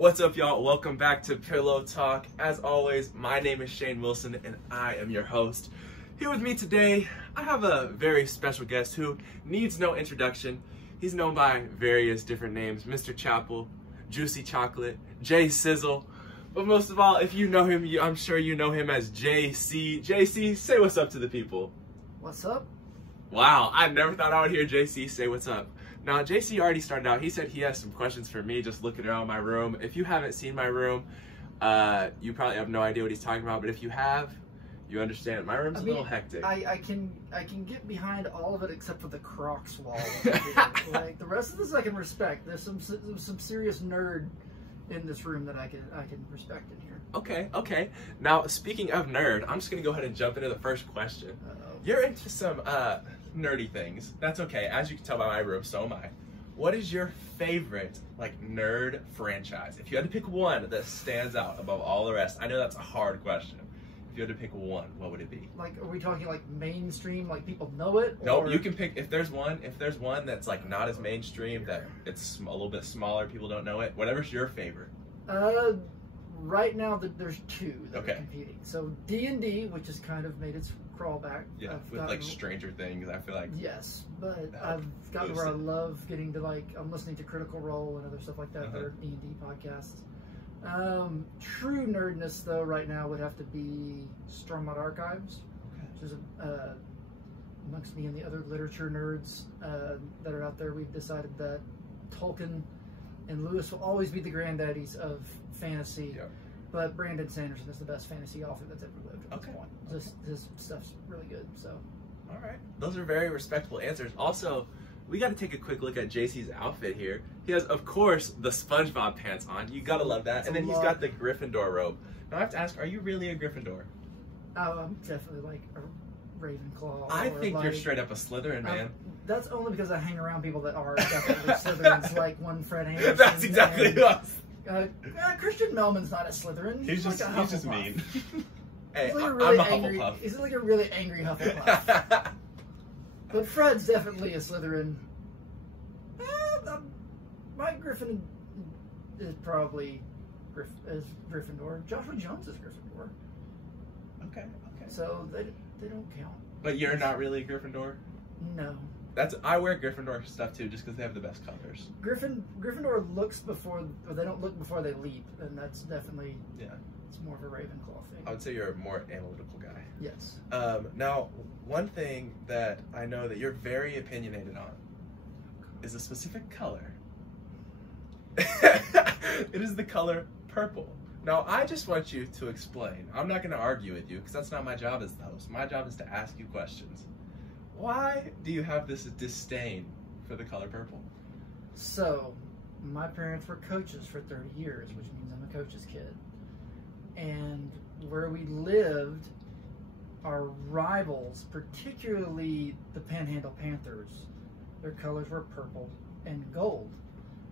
What's up, y'all? Welcome back to Pillow Talk. As always, my name is Shane Wilson, and I am your host. Here with me today, I have a very special guest who needs no introduction. He's known by various different names: Mr. Chappell, Juicy Chocolate, Jay Sizzle. But most of all, if you know him, I'm sure you know him as JC. JC, say what's up to the people. What's up? Wow, I never thought I would hear JC say what's up. Now, JC already started out. He said he has some questions for me just looking around my room. If you haven't seen my room, you probably have no idea what he's talking about. But if you have, you understand. My room's a little hectic. I can get behind all of it except for the Crocs wall. Like the rest of this I can respect. There's some serious nerd in this room that I can respect in here. Okay. Now, speaking of nerd, I'm just gonna go ahead and jump into the first question. You're into some nerdy things. That's okay. As you can tell by my room, so am I. What is your favorite nerd franchise? If you had to pick one that stands out above all the rest, I know that's a hard question. If you had to pick one, what would it be? Are we talking mainstream, people know it? Nope, you can pick, if there's one that's not as mainstream, that it's a little bit smaller, people don't know it, whatever's your favorite. Right now there's two that are competing. So D&D, which has kind of made its crawl back. Yeah, with Stranger Things, I feel like. Yes, but I've gotten where I love getting to I'm listening to Critical Role and other stuff like that. They're D&D podcasts. True nerdness though right now would have to be Stormlight Archives, which is amongst me and the other literature nerds that are out there. We've decided that Tolkien and Lewis will always be the granddaddies of fantasy, but Brandon Sanderson is the best fantasy author that's ever lived at this point. His stuff's really good. So, all right, those are very respectable answers. Also, we got to take a quick look at JC's outfit here. He has, of course, the SpongeBob pants on. You gotta love that. And then he's got the Gryffindor robe. Now I have to ask, are you really a Gryffindor? Oh, I'm definitely a Ravenclaw. I think you're straight up a Slytherin, man. That's only because I hang around people that are definitely Slytherins, like one Fred Anderson. That's exactly who I was. Christian Melman's not a Slytherin. He's just mean. Hey, I'm a Hufflepuff. He's like a really angry Hufflepuff. But Fred's definitely a Slytherin. My Griffin is probably Gryffindor. Joshua Jones is Gryffindor. Okay. So they don't count. But you're not really a Gryffindor? No. I wear Gryffindor stuff too, just because they have the best colors. Gryffindor they don't look before they leap, and that's definitely it's more of a Ravenclaw thing. I would say you're a more analytical guy. Yes. Now, one thing that I know that you're very opinionated on is a specific color. It is the color purple. Now, I just want you to explain. I'm not going to argue with you because that's not my job as the host. My job is to ask you questions. Why do you have this disdain for the color purple? So, my parents were coaches for 30 years, which means I'm a coach's kid. And where we lived, our rivals, particularly the Panhandle Panthers, their colors were purple and gold.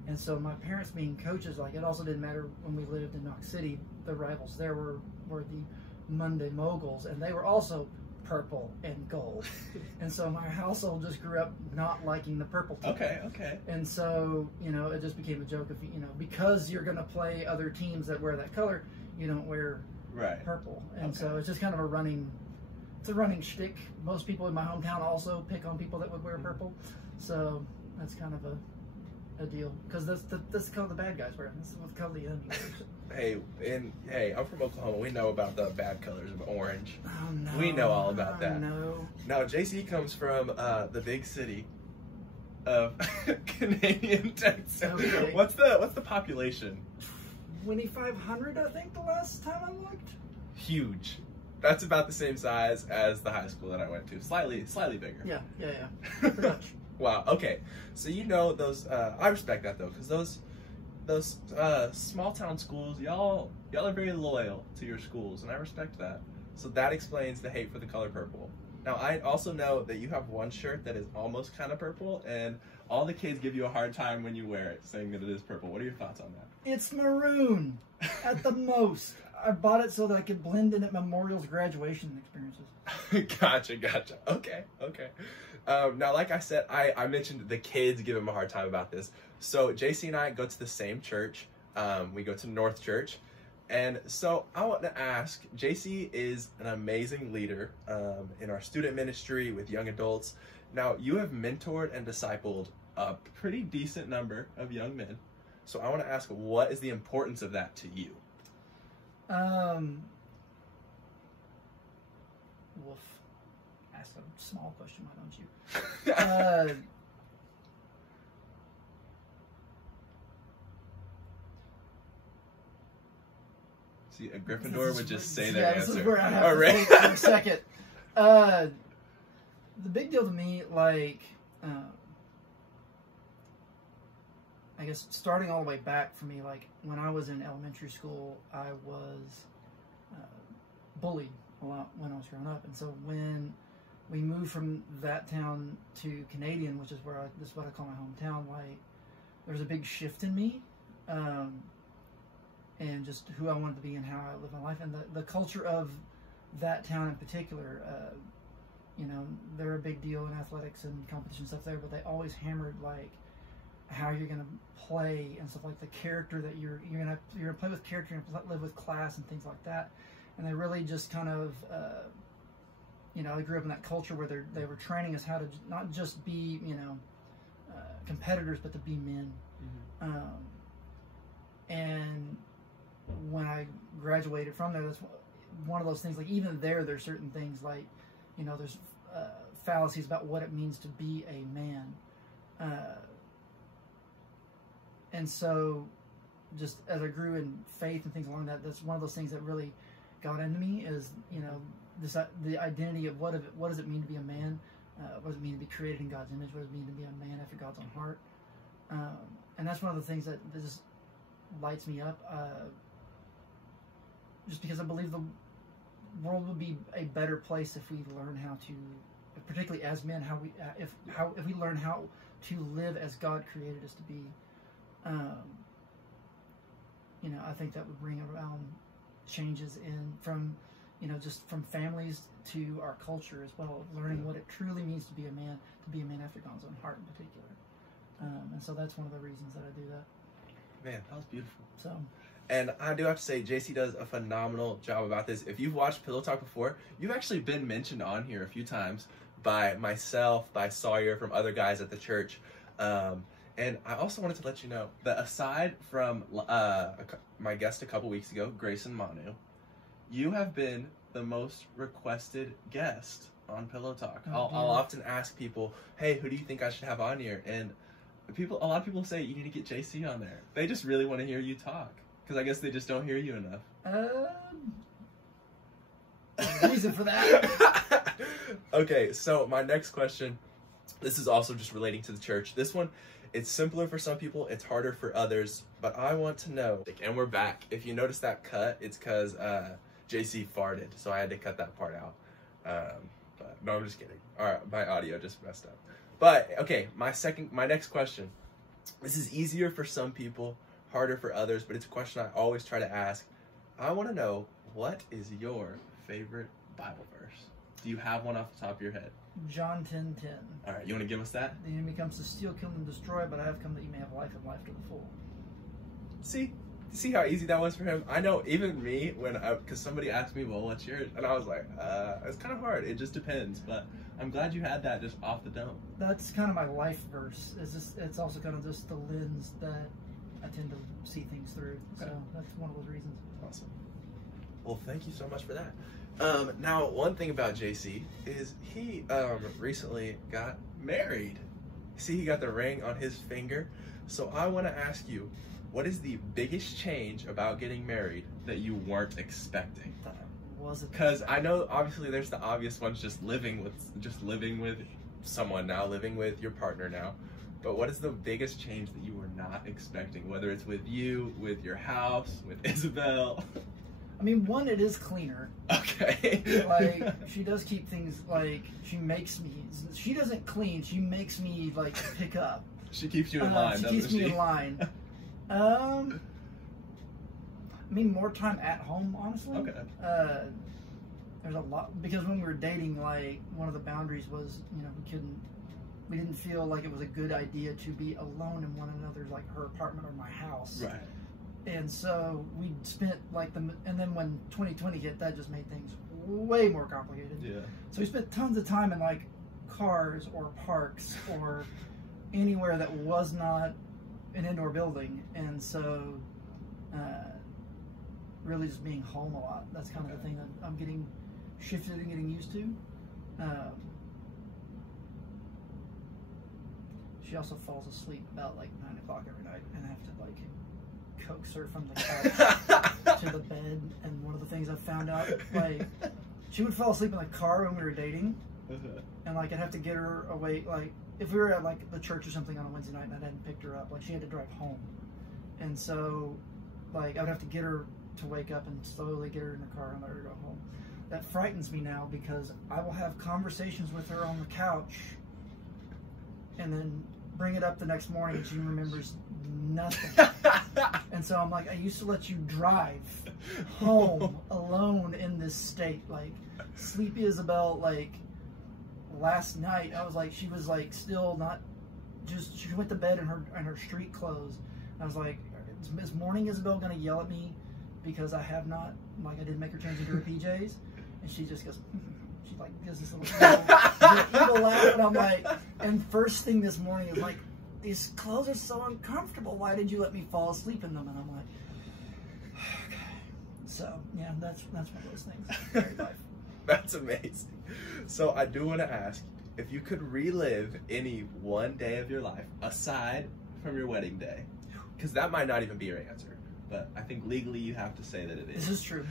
And so my parents being coaches, it also didn't matter when we lived in Knox City, the rivals there were the Monday Moguls, and they were also purple and gold. And so my household just grew up not liking the purple team. Okay. And so, it just became a joke of, because you're going to play other teams that wear that color, you don't wear purple. And so it's just kind of a running shtick. Most people in my hometown also pick on people that would wear purple. So that's kind of a deal, because that's the color the bad guys wear. This is what color the enemy wears. Hey, I'm from Oklahoma. We know about the bad colors of orange. Oh no. We know all about that. No. Now, JC comes from the big city of Canadian Texas. Okay. What's the population? 2,500, I think, the last time I looked. Huge. That's about the same size as the high school that I went to. Slightly bigger. Yeah. Pretty much. Wow. Okay. So those. I respect that though, because those small town schools, y'all are very loyal to your schools, and I respect that. So that explains the hate for the color purple. Now, I also know that you have one shirt that is almost kind of purple, and all the kids give you a hard time when you wear it, saying that it is purple. What are your thoughts on that? It's maroon at the most. I bought it so that I could blend in at Memorial's graduation experiences. Gotcha. Okay. Now, like I said, I mentioned the kids give him a hard time about this. So JC and I go to the same church. We go to North Church. And so I want to ask, JC is an amazing leader in our student ministry with young adults. Now, you have mentored and discipled a pretty decent number of young men. So I want to ask, what is the importance of that to you? Woof. Ask a small question, why don't you? See, a Gryffindor would just say their answer. This is where I have to think for a second. The big deal to me, like, I guess starting all the way back for me, like when I was in elementary school, I was bullied a lot when I was growing up, and so when we moved from that town to Canadian, which is this is what I call my hometown, like there was a big shift in me. And just who I wanted to be and how I live my life, and the culture of that town in particular. You know, they're a big deal in athletics and competition stuff there, but they always hammered like how you're gonna play and stuff, like the character that you're gonna play with character and live with class and things like that. And they really just kind of you know, I grew up in that culture where they were training us how to not just be, you know, competitors, but to be men. Mm-hmm. And when I graduated from there, that's one of those things, like even there's certain things like, you know, there's fallacies about what it means to be a man. And so just as I grew in faith and things along that, that's one of those things that really got into me is, you know, the identity of what does it mean to be a man? What does it mean to be created in God's image? What does it mean to be a man after God's own heart? And that's one of the things that just lights me up. Just because I believe the world would be a better place if we learn how to, particularly as men, if we learn how to live as God created us to be. You know, I think that would bring around changes from, you know, just from families to our culture as well, learning what it truly means to be a man after God's own heart in particular. And so that's one of the reasons that I do that. Man, that was beautiful. So. And I do have to say, JC does a phenomenal job about this. If you've watched Pillow Talk before, you've actually been mentioned on here a few times by myself, by Sawyer, from other guys at the church. And I also wanted to let you know that aside from my guest a couple weeks ago, Grayson Manu, you have been the most requested guest on Pillow Talk. I'll often ask people, hey, who do you think I should have on here? And a lot of people say you need to get JC on there. They just really want to hear you talk. Because I guess they just don't hear you enough. Reason for that. Okay, so my next question, this is also just relating to the church. This one, it's simpler for some people, it's harder for others, but I want to know, and we're back. If you notice that cut, it's because JC farted, so I had to cut that part out. But no, I'm just kidding. All right, my audio just messed up. But okay, my next question. This is easier for some people, harder for others, but it's a question I always try to ask. I want to know, what is your favorite Bible verse? Do you have one off the top of your head? John 10:10. All right, you want to give us that? The enemy comes to steal, kill, and destroy, but I have come that you may have life and life to the full. See how easy that was for him? I know even me, because somebody asked me, well, what's yours? And I was like, it's kind of hard. It just depends. But I'm glad you had that just off the dome. That's kind of my life verse. It's also kind of just the lens that I tend to see things through. Okay. So that's one of those reasons. Awesome. Well, thank you so much for that. Now, one thing about JC is he recently got married. See, he got the ring on his finger. So I want to ask you, what is the biggest change about getting married that you weren't expecting? Because I know obviously there's the obvious ones, just living with someone now, living with your partner now. But what is the biggest change that you were not expecting? Whether it's with you, with your house, with Isabel. I mean, one, it is cleaner. Okay. Like, she does keep things, like, she doesn't clean, she makes me, like, pick up. She keeps you in line, She keeps me in line. I mean, more time at home, honestly. Okay. There's a lot, because when we were dating, like, one of the boundaries was, you know, we didn't feel like it was a good idea to be alone in one another's, like, her apartment or my house. Right. And so we spent like and then when 2020 hit, that just made things way more complicated. Yeah. So we spent tons of time in like cars or parks or anywhere that was not an indoor building. And so really just being home a lot. That's kind of the thing that I'm getting shifted and getting used to. She also falls asleep about like 9 o'clock every night, and I have to like coax her from the couch to the bed. And one of the things I found out, like, she would fall asleep in the car when we were dating, and like I'd have to get her away. Like if we were at like the church or something on a Wednesday night and I hadn't picked her up, like she had to drive home, and so like I would have to get her to wake up and slowly get her in the car and let her go home. That frightens me now because I will have conversations with her on the couch and then bring it up the next morning and she remembers nothing. And so I'm like, I used to let you drive home alone in this state. Like Sleepy Isabel, like last night, I was like, she was like still not, just, she went to bed in her street clothes. I was like, is morning Isabel gonna yell at me because I have not, like I didn't make her change into her PJs? And she just goes, she like gives this little evil laugh, and I'm like, and first thing this morning is like, these clothes are so uncomfortable. Why did you let me fall asleep in them? And I'm like, okay. So yeah, that's one of those things. Very life. That's amazing. So I do want to ask, if you could relive any one day of your life aside from your wedding day, because that might not even be your answer, but I think legally you have to say that it is. This is true.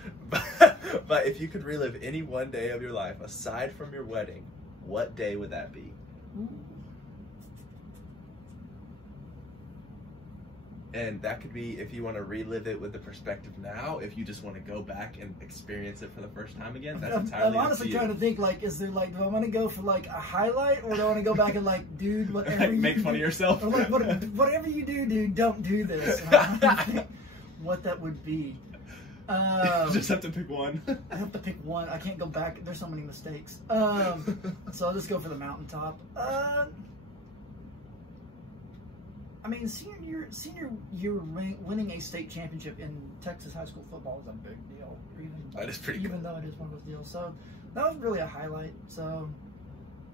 But if you could relive any one day of your life aside from your wedding, what day would that be? Ooh. And that could be if you want to relive it with the perspective now, if you just want to go back and experience it for the first time again, that's entirely I'm honestly trying to think, like, is there like, do I want to go for like a highlight, or do I want to go back and like, dude, whatever like, you make fun do, of yourself? or like, whatever you do, dude, don't do this. And I'm trying to think what that would be. Just have to pick one. I have to pick one. I can't go back. There's so many mistakes. So I'll just go for the mountaintop. I mean, senior year winning a state championship in Texas high school football is a big deal. That is pretty even though it is one of those deals. So that was really a highlight. So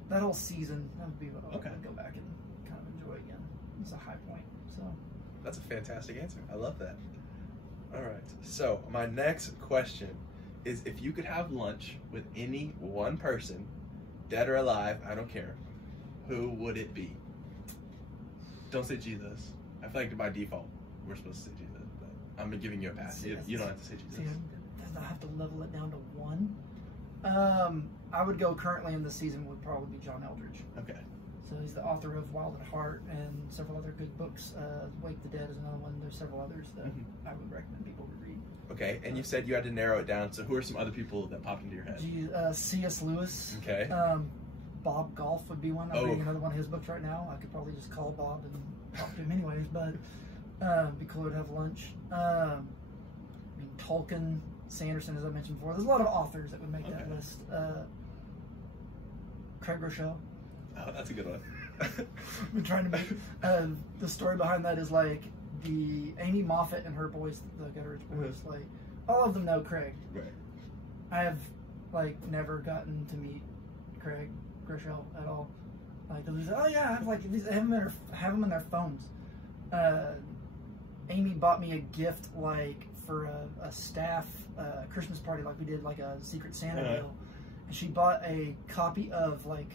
that whole season, that would be what I would go back and kind of enjoy again. It's a high point. So that's a fantastic answer. I love that. All right. So my next question is, if you could have lunch with any one person, dead or alive, I don't care, who would it be? Don't say Jesus. I feel like by default we're supposed to say Jesus, but I'm giving you a pass. You don't have to say Jesus. See, I have to level it down to one. I would go currently in this season would probably be John Eldridge. Okay. So he's the author of Wild at Heart and several other good books. Wake the Dead is another one. There's several others that I would recommend people to read. Okay, and you said you had to narrow it down. So who are some other people that popped into your head? C.S. Lewis. Okay. Bob Golf would be one. I'm reading another one of his books right now. I could probably just call Bob and talk to him anyways, but it'd be cool to have lunch. I mean, Tolkien, Sanderson, as I mentioned before. There's a lot of authors that would make that list. Craig Rochelle. Oh, that's a good one. I've been trying to make the story behind that is like the Amy Moffat and her boys, the Gutteridge boys, like all of them know Craig. Right. I have like never gotten to meet Craig Rochelle at all. Like they'll just say, oh yeah, I have like these, have them in their phones. Amy bought me a gift like for a staff Christmas party, like we did like a Secret Santa deal, and she bought a copy of like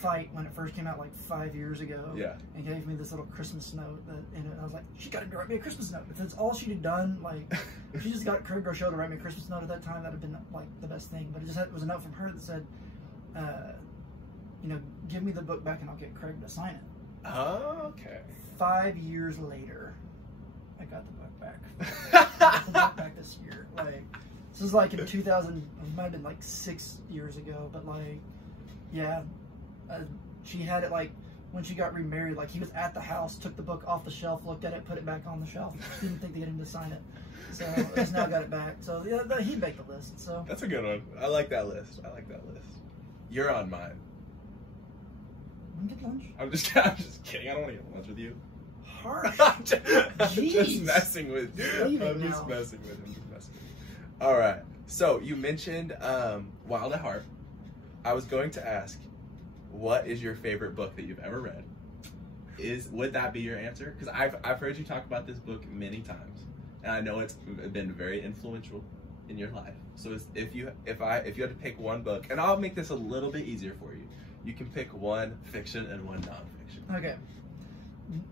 Fight when it first came out like 5 years ago. Yeah. And gave me this little Christmas note and I was like, she got to write me a Christmas note. If that's all she'd have done, like if she just got Craig Rochelle to write me a Christmas note at that time, that'd have been like the best thing. But it was a note from her that said, you know, give me the book back and I'll get Craig to sign it. Oh, okay. 5 years later, I got the book back. I got the book back this year. Like this was like in 2000. It might have been like 6 years ago, but like, yeah. She had it like when she got remarried, like he was at the house, took the book off the shelf, looked at it, put it back on the shelf. Didn't think to get him to sign it. So he's now got it back. So yeah, he made the list. So that's a good one. I like that list. I like that list. You're on mine. Want to get lunch? I'm just kidding. I don't want to get lunch with you. harsh. I'm just Jeez. messing with you. Leave it I'm just now. messing with him. All right. So you mentioned Wild at Heart. I was going to ask, what is your favorite book that you've ever read? Would that be your answer? Because I've heard you talk about this book many times, and I know it's been very influential in your life. So if you had to pick one book, and I'll make this a little bit easier for you, you can pick one fiction and one nonfiction. Okay.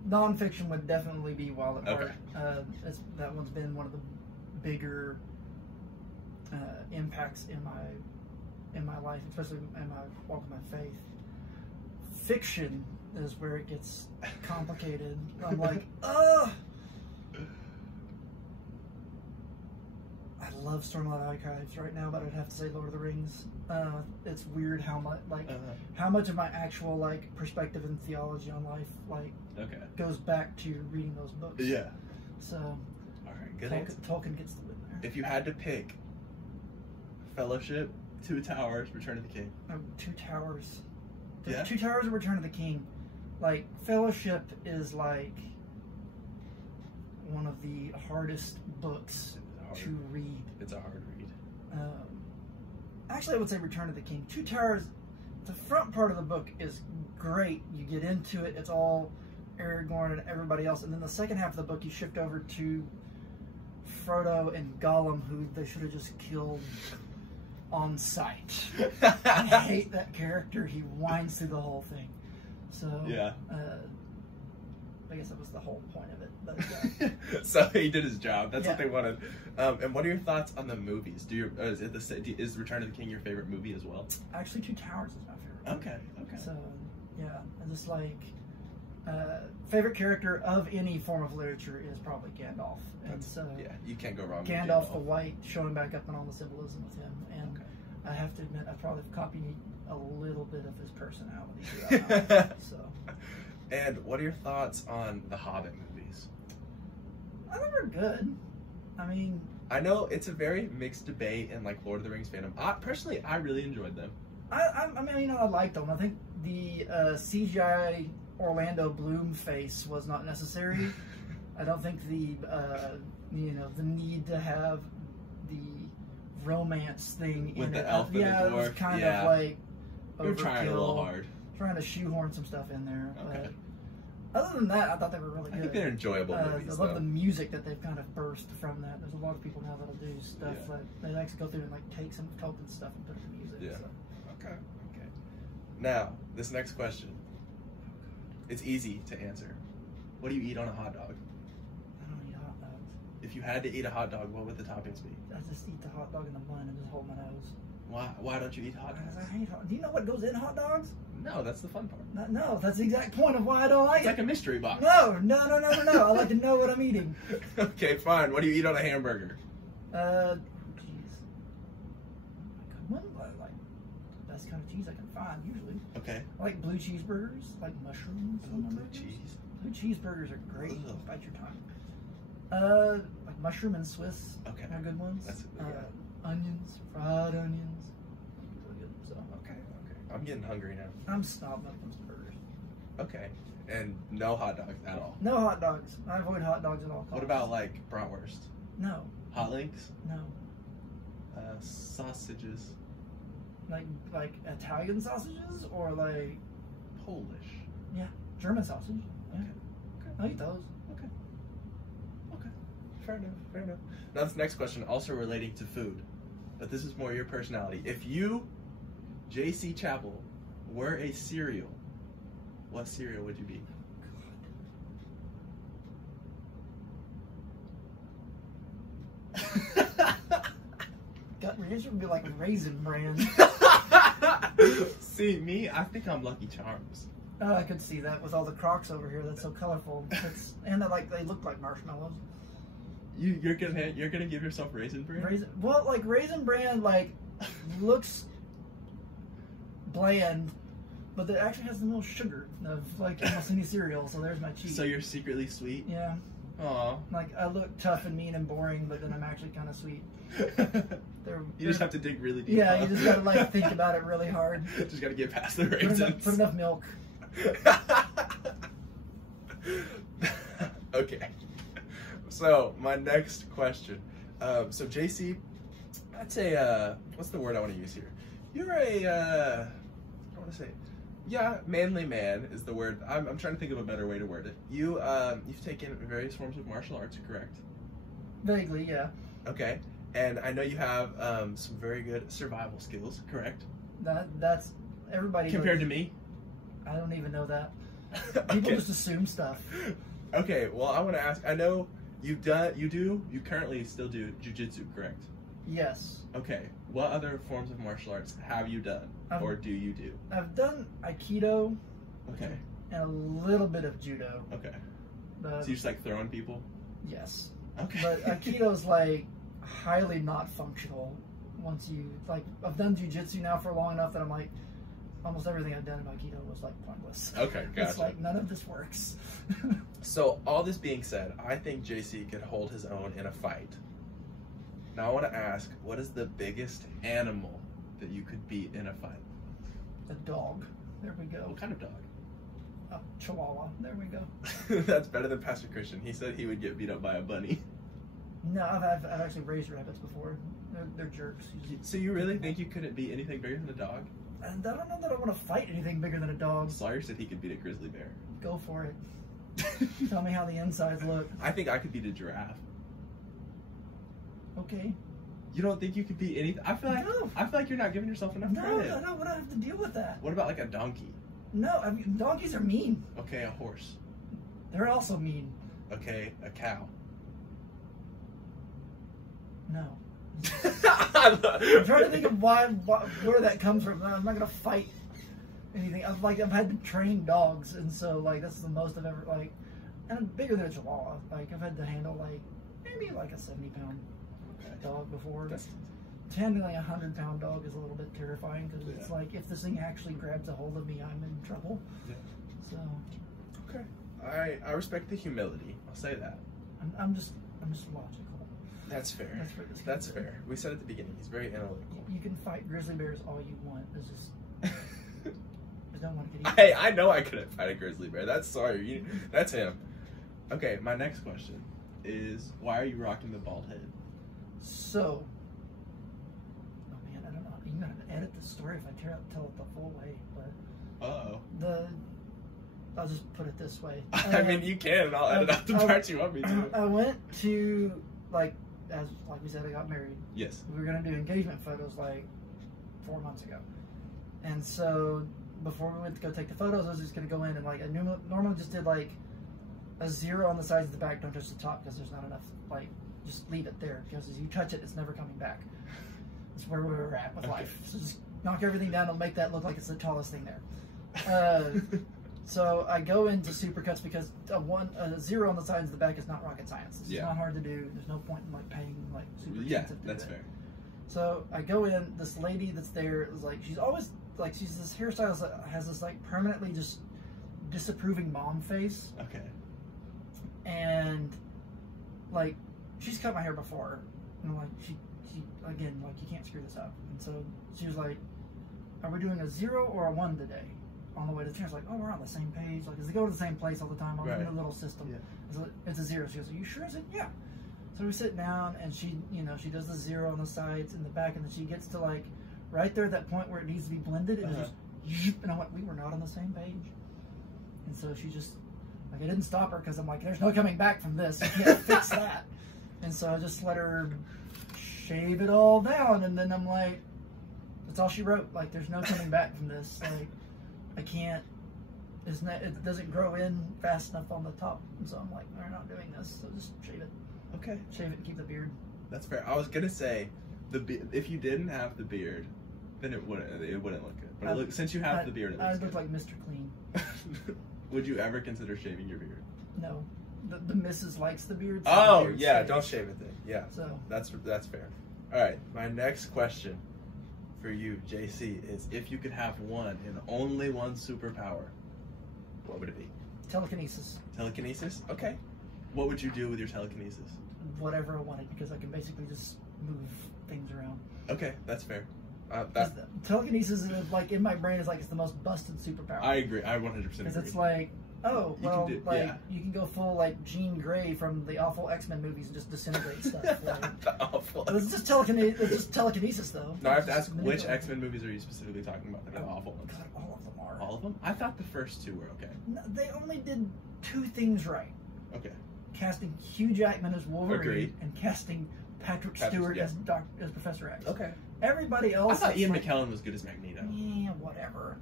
Nonfiction would definitely be Wild at Heart. Okay. That one's been one of the bigger impacts in my life, especially in my walk with my faith. Fiction is where it gets complicated. I'm like, ugh. I love Stormlight Archives right now, but I'd have to say Lord of the Rings. It's weird how much how much of my actual perspective and theology on life goes back to reading those books. Yeah. So, all right, good answer. Tolkien gets to win there. If you had to pick Fellowship, Two Towers, Return of the King. Two Towers. Yeah. Two Towers or Return of the King. Fellowship is one of the hardest books to read. It's a hard read. Actually, I would say Return of the King. Two Towers, the front part of the book is great. You get into it. It's all Aragorn and everybody else. And then the second half of the book, you shift over to Frodo and Gollum, who they should have just killed on sight. I hate that character. He whines through the whole thing. So, yeah. I guess that was the whole point of it. But, so he did his job. That's yeah. what they wanted. And what are your thoughts on the movies? Is Return of the King your favorite movie as well? Actually, Two Towers is my favorite. Okay. So, yeah, I just favorite character of any form of literature is probably Gandalf. And so, yeah, you can't go wrong with Gandalf the White, showing back up and all the symbolism with him. And I have to admit, I probably copied a little bit of his personality throughout. So. And what are your thoughts on the Hobbit movies? I think they're good. I mean, I know it's a very mixed debate in Lord of the Rings fandom. Personally, I really enjoyed them. I mean, I liked them. I think the CGI Orlando Bloom face was not necessary. I don't think the the need to have the romance thing with in the it. elf and the dwarf. It was kind of You're trying a little hard. Trying to shoehorn some stuff in there. Okay. But other than that, I thought they were really good. I think they're enjoyable movies. I love the music that they've kind of burst from that. There's a lot of people now that'll do stuff they like to go through and take some Tolkien stuff and put it in music. Yeah. So. Okay. Now, this next question. It's easy to answer. What do you eat on a hot dog? I don't eat hot dogs. If you had to eat a hot dog, what would the toppings be? I just eat the hot dog in the bun and just hold my nose. Why don't you eat hot dogs? I hate hot. Do you know what goes in hot dogs? No, that's the fun part. No, that's the exact point of why I don't like It's like a mystery box. No. I like to know what I'm eating. Okay, fine. What do you eat on a hamburger? Jeez. Good one. I like the best kind of cheese I can find usually. Okay. I like blue cheeseburgers, like mushrooms on my Blue burgers. cheese. Blue cheeseburgers are great. Bite your tongue. Like mushroom and Swiss. Okay. Are good ones. That's Onions, fried onions. Really good. So. Okay. I'm getting hungry now. I'm snob when it comes to burgers. Okay. And no hot dogs at all. No hot dogs. I avoid hot dogs at all costs. What about bratwurst? No. Hot links? No. Sausages. Like Italian sausages or Polish. Yeah, German sausage. Yeah. Okay. I eat those. Okay. Fair enough. Now this next question also relating to food, but this is more your personality. If you, J.C. Chappell, were a cereal, what cereal would you be? Gut answer would be like Raisin Bran. See, me, I think I'm Lucky Charms. Oh, I could see that with all the Crocs over here. That's so colorful. And they look like marshmallows. You're gonna give yourself Raisin Bran? Raisin Bran looks bland, but it actually has a little sugar of almost any cereal. So there's my cheat. So you're secretly sweet? Yeah. Aw. I look tough and mean and boring, but then I'm actually kind of sweet. You just have to dig really deep. Yeah, you just gotta think about it really hard. Just gotta get past the raisins. Put enough milk. Okay. So my next question. So JC, I'd say, what's the word I want to use here? You're I want to say, yeah, manly man is the word. I'm trying to think of a better way to word it. You've taken various forms of martial arts, correct? Vaguely, yeah. Okay. And I know you have some very good survival skills, correct? That's everybody compared to me. I don't even know that. People just assume stuff. Okay, well, I want to ask. I know you currently still do jujitsu, correct? Yes. Okay. What other forms of martial arts have you done, or do you do? I've done Aikido. Okay. And a little bit of judo. Okay. So you just like throwing people? Yes. Okay. But Aikido's like highly not functional. Once you like, I've done jujitsu now for long enough that I'm like, almost everything I've done in Aikido was like pointless. Okay, gotcha. It's like none of this works. So all this being said, I think JC could hold his own in a fight. Now I want to ask, what is the biggest animal that you could beat in a fight? A dog. There we go. What kind of dog? A chihuahua. There we go. That's better than Pastor Christian. He said he would get beat up by a bunny. No, I've actually raised rabbits before. They're jerks. So you really think you couldn't beat anything bigger than a dog? And I don't know that I want to fight anything bigger than a dog. Sawyer said he could beat a grizzly bear. Go for it. Tell me how the insides look. I think I could beat a giraffe. Okay. You don't think you could beat anything? I feel like you're not giving yourself enough credit. No, I don't want to have to deal with that. What about like a donkey? No, I mean, donkeys are mean. Okay, a horse. They're also mean. Okay, a cow. No. I'm trying to think of where that comes from. I'm not gonna fight anything. I've had to train dogs, and so like that's the most I've ever like. And I'm bigger than a chihuahua. Like I've had to handle like maybe like a 70-pound dog before. Handling a 100-pound dog is a little bit terrifying because it's like if this thing actually grabs a hold of me, I'm in trouble. Yeah. So. Okay. I respect the humility. I'll say that. I'm just logical. That's fair. That's fair. We said at the beginning, he's very analytical. You can fight grizzly bears all you want. It's just I don't want to get eaten. Hey, I know I couldn't fight a grizzly bear. That's Sawyer. That's him. Okay, my next question is, why are you rocking the bald head? So, oh man, I don't know. You're gonna have to edit the story if I tell it the full way, but I'll just put it this way. I mean, you can. I'll edit out the parts you want me to. I went to like we said, I got married. Yes. We were gonna do engagement photos like 4 months ago, and so before we went to go take the photos, I was just gonna go in and like I normally just did like a 0 on the sides of the back. Don't touch the top because there's not enough. Like just leave it there because as you touch it, it's never coming back. That's where we were at with life. So just knock everything down and make that look like it's the tallest thing there. So I go into supercuts because a 0 on the sides of the back is not rocket science. It's not hard to do. There's no point in like paying like super expensive to do that's fair. So I go in. This lady that's there is like she's always like she's this hairstylist that has this like permanently just disapproving mom face. Okay. And like she's cut my hair before, and I'm like she again like you can't screw this up. And so she was like, "Are we doing a 0 or a 1 today?" On the way to the chair, I was like, "Oh, we're on the same page. Like, does it go to the same place all the time? I'm in a little system." Yeah. It's a 0. She goes, "Are you sure?" I said, "Yeah." So we sit down, and she she does the 0 on the sides and the back, and then she gets to like right there at that point where it needs to be blended, and just and I went, "We were not on the same page." And so she just like I didn't stop her because I'm like, "There's no coming back from this. You can't fix that." And so I just let her shave it all down, and then I'm like, that's all she wrote. Like, there's no coming back from this. Like, I can't. It doesn't grow in fast enough on the top, and so I'm like, we're not doing this. So just shave it. Okay. Shave it and keep the beard. That's fair. I was gonna say, if you didn't have the beard, then it wouldn't look good. But since you have the beard, it looks I look like Mr. Clean. Would you ever consider shaving your beard? No. The missus likes the beard. So oh, the yeah, don't shave it then. Yeah. So that's fair. All right, my next question for you, JC, is if you could have one and only one superpower, what would it be? Telekinesis. Telekinesis? Okay. What would you do with your telekinesis? Whatever I wanted, because I can basically just move things around. Okay, that's fair. Telekinesis is like in my brain is like it's the most busted superpower. I agree. I 100% agree. Because it's like Oh, You well, can do- like, yeah. you can go full, like, Jean Grey from the awful X-Men movies and just disintegrate stuff. Like, The awful. it's just telekinesis, though. No, I have to ask, Just which manipulate. X-Men movies are you specifically talking about that are the awful ones? God, all of them are. All of them? I thought the first two were okay. No, they only did two things right. Okay. Casting Hugh Jackman as Wolverine Agreed. and casting Patrick Stewart yeah. as Professor X. Okay. Everybody else... I thought Ian like, McKellen was good as Magneto. yeah, whatever.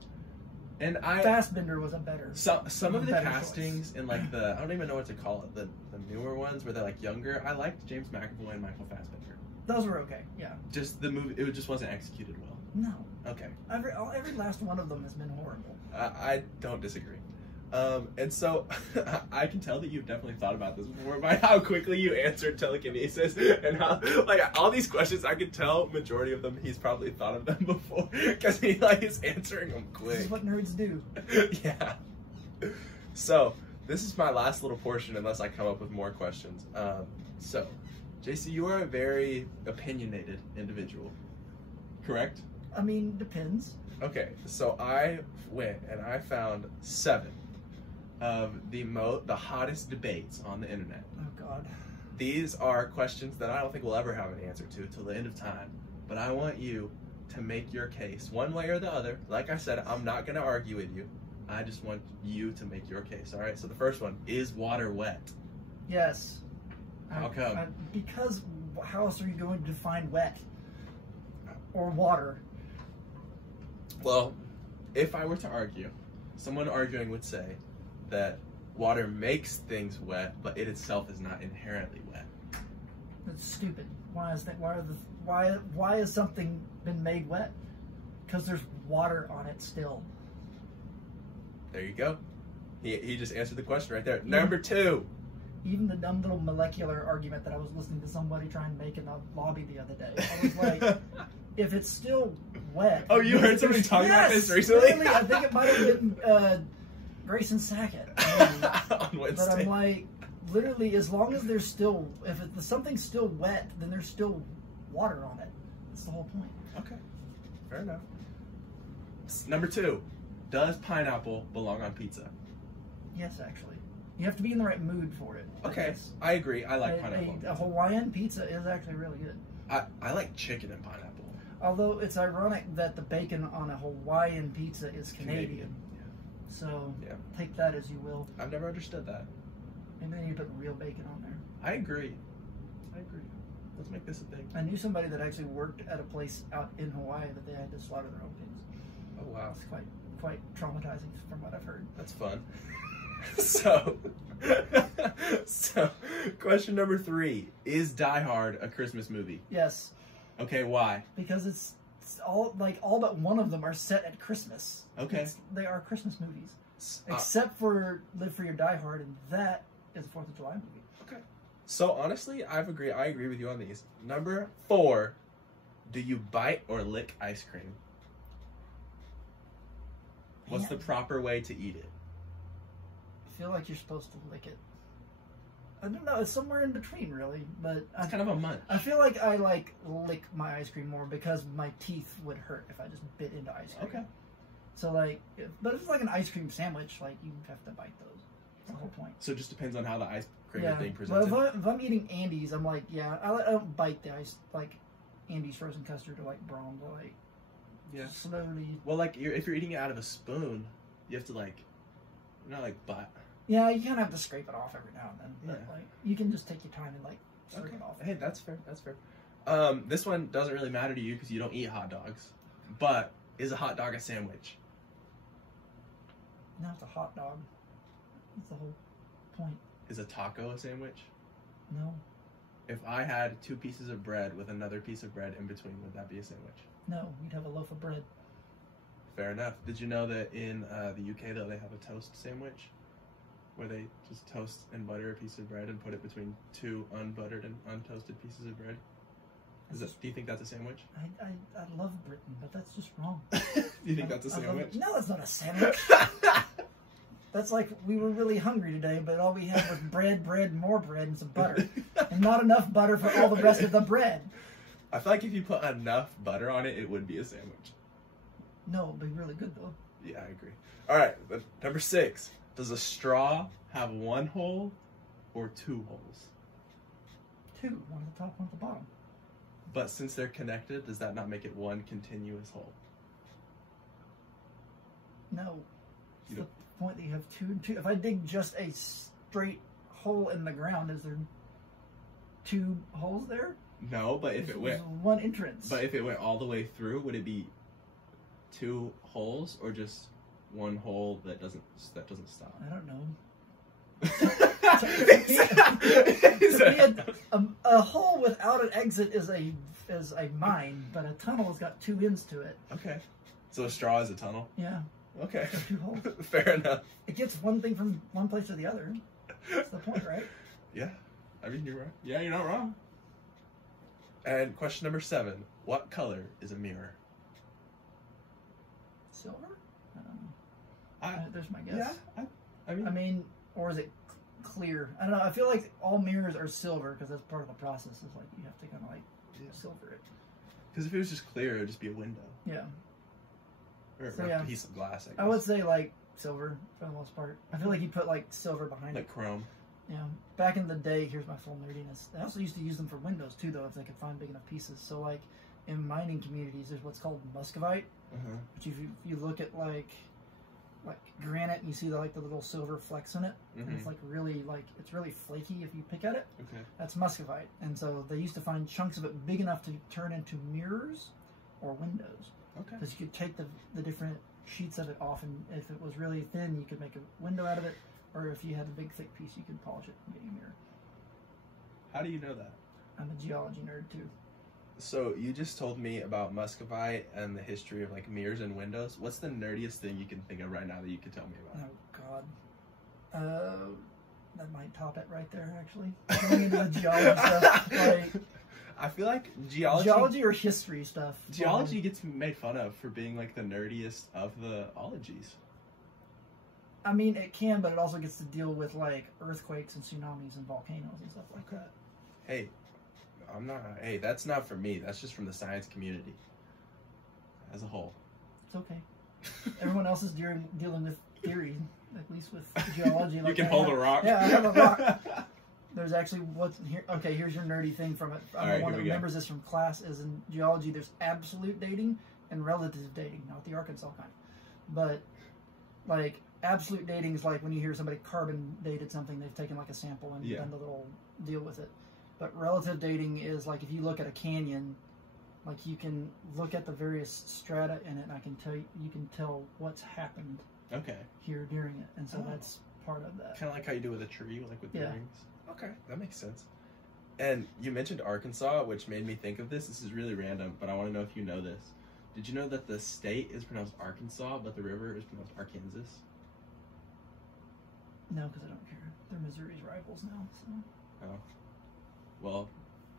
And Fassbender was a better... Some of the better castings choice. in like the, I don't even know what to call it, the newer ones where they're like younger, I liked James McAvoy and Michael Fassbender. Those were okay, yeah. Just the movie, it just wasn't executed well. No. Okay. Every last one of them has been horrible. I don't disagree. And so I can tell that you've definitely thought about this before by how quickly you answered telekinesis and how, like, all these questions, I could tell majority of them he's probably thought of them before because he like is answering them quick. This is what nerds do. Yeah. So this is my last little portion unless I come up with more questions. So JC, you are a very opinionated individual, correct? I mean, depends. Okay, so I went and I found 7 of the hottest debates on the internet. Oh, God. These are questions that I don't think we'll ever have an answer to till the end of time, but I want you to make your case one way or the other. Like I said, I'm not going to argue with you. I just want you to make your case, all right? So the first one, is water wet? Yes. How come? Because how else are you going to define wet? Or water? Well, if I were to argue, someone arguing would say that water makes things wet, but it itself is not inherently wet. That's stupid. Why has something been made wet? Because there's water on it still. There you go. He just answered the question right there. Number 2. Even the dumb little molecular argument that I was listening to somebody try and make in a lobby the other day. I was like, if it's still wet... Oh, you heard somebody talking about this recently? Really, I think it might have been Grayson Sackett. On Wednesday. But I'm like, literally, as long as there's still... If something's still wet, then there's still water on it. That's the whole point. Okay. Fair enough. Number 2. Does pineapple belong on pizza? Yes, actually. You have to be in the right mood for it. Okay, Yes. I agree. I like pineapple on A pizza. Hawaiian pizza is actually really good. I like chicken and pineapple. Although it's ironic that the bacon on a Hawaiian pizza is Canadian. Yeah. So Yeah. take that as you will. I've never understood that. And then you put real bacon on there. I agree. Let's make this a thing. I knew somebody that actually worked at a place out in Hawaii that they had to slaughter their own pigs. Oh, wow. It's quite traumatizing from what I've heard. That's fun. So, question number 3. Is Die Hard a Christmas movie? Yes, Okay, why? because it's all but one of them are set at Christmas. Okay. They are Christmas movies. Uh, Except for Live Free or Die Hard, and that is a 4th of July movie. okay. So, honestly, I agree with you on these. Number 4. Do you bite or lick ice cream? What's the proper way to eat it? I feel like you're supposed to lick it. I don't know. It's somewhere in between, really. But It's kind of a munch. I feel like I lick my ice cream more because my teeth would hurt if I just bit into ice cream. Okay. So but if it's like an ice cream sandwich, like you have to bite those. That's the whole point. So it just depends on how the ice cream Yeah. is being Well, presented. if I'm eating Andes, I'm like, yeah, I don't bite the ice like Andes frozen custard or like Braum's. I like Yeah. slowly. Well, like if you're eating it out of a spoon, you have to bite. Yeah, you kind of have to scrape it off every now and then. But Yeah. like, you can just take your time and scrape Okay. it off. Hey, that's fair. This one doesn't really matter to you because you don't eat hot dogs. But is a hot dog a sandwich? No, it's a hot dog. That's the whole point. Is a taco a sandwich? No. If I had 2 pieces of bread with another piece of bread in between, would that be a sandwich? No, you'd have a loaf of bread. Fair enough. Did you know that in the UK, though, they have a toast sandwich? Where they just toast and butter a piece of bread and put it between 2 unbuttered and untoasted pieces of bread? Do you think that's a sandwich? I love Britain, but that's just wrong. You think that's a sandwich? No, that's not a sandwich. That's like we were really hungry today, but all we had was bread, more bread, and some butter. And not enough butter for all the rest of the bread. I feel like if you put enough butter on it, it would be a sandwich. No, it'd be really good, though. Yeah, I agree. All right, number 6. Does a straw have one hole or two holes? Two, one at the top, one at the bottom. But since they're connected, does that not make it one continuous hole? No. It's the point that you have two and two. If I dig just a straight hole in the ground, is there two holes there? No, but if it went one entrance. But if it went all the way through, would it be two holes or just one hole that doesn't stop? I don't know. A hole without an exit is a mine, but a tunnel has got two ends to it. Okay. So a straw is a tunnel? Yeah. Okay. Two holes. Fair enough. It gets one thing from one place to the other. That's the point, right? Yeah. I mean, you're right. Yeah, you're not wrong. And question number 7. What color is a mirror? Silver? I don't know. There's my guess. Yeah. I mean, or is it clear? I don't know. I feel like all mirrors are silver because that's part of the process. Is like you have to kind of like silver it. Because if it was just clear, it would just be a window. Yeah. Or So, a piece of glass, I guess. I would say like silver for the most part. I feel like you put like silver behind it. Like chrome. Yeah. Back in the day, here's my full nerdiness. They also used to use them for windows too, though, if they could find big enough pieces. So like in mining communities, there's what's called muscovite, which if you look at like granite, you see the little silver flecks in it. And it's really flaky if you pick at it. Okay. That's muscovite, and so they used to find chunks of it big enough to turn into mirrors or windows. Okay. Because you could take the different sheets of it off, and if it was really thin, you could make a window out of it. Or if you had a big thick piece, you could polish it and get a mirror. How do you know that? I'm a geology nerd too. So you just told me about muscovite and the history of like mirrors and windows. What's the nerdiest thing you can think of right now that you can tell me about? Oh God, that might top it right there. Actually, going into the geology stuff, like I feel like geology or history stuff. Geology gets made fun of for being like the nerdiest of the ologies. I mean, it can, but it also gets to deal with like earthquakes and tsunamis and volcanoes and stuff like that. Hey, Hey, that's not for me. That's just from the science community as a whole. It's okay. Everyone else is dealing with theory, at least with geology. You can hold a rock. Yeah, I have a rock. There's actually what's here. Okay, here's your nerdy thing from it. I'm the one that remembers this from class. Is in geology, there's absolute dating and relative dating, not the Arkansas kind, but like. Absolute dating is like when you hear somebody carbon dated something, they've taken like a sample and done the little deal with it. But relative dating is like if you look at a canyon, like you can look at the various strata in it, and you can tell what's happened here during it, and so that's part of that. Kind of like how you do with a tree, like with the rings. Okay, that makes sense. And you mentioned Arkansas, which made me think of this. This is really random, but I want to know if you know this. Did you know that the state is pronounced Arkansas, but the river is pronounced Arkansas? No, because I don't care. They're Missouri's rivals now, so. Oh. Well,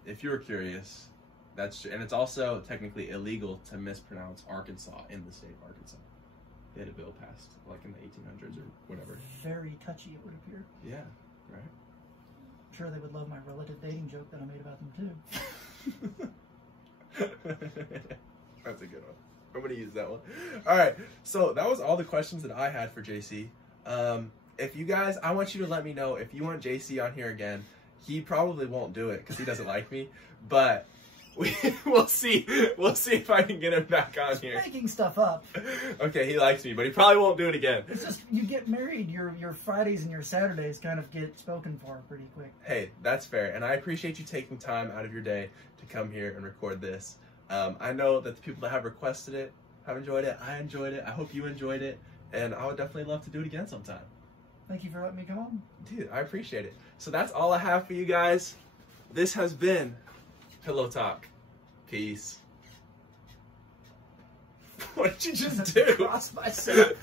if you were curious, that's true. And it's also technically illegal to mispronounce Arkansas in the state of Arkansas. They had a bill passed, like in the 1800s or whatever. Very touchy, it would appear. Yeah, right? I'm sure they would love my relative dating joke that I made about them, too. That's a good one. I'm going to use that one. All right, so that was all the questions that I had for JC. If you guys, I want you to let me know if you want JC on here again. He probably won't do it because he doesn't like me, but we'll see. We'll see if I can get him back on here. Making stuff up. Okay, he likes me, but he probably won't do it again. It's just you get married, your Fridays and your Saturdays kind of get spoken for pretty quick. Hey, that's fair, and I appreciate you taking time out of your day to come here and record this. I know that the people that have requested it have enjoyed it. I enjoyed it. I hope you enjoyed it, and I would definitely love to do it again sometime. Thank you for letting me come on. Dude, I appreciate it. So that's all I have for you guys. This has been Pillow Talk. Peace. What did you just do? Cross myself.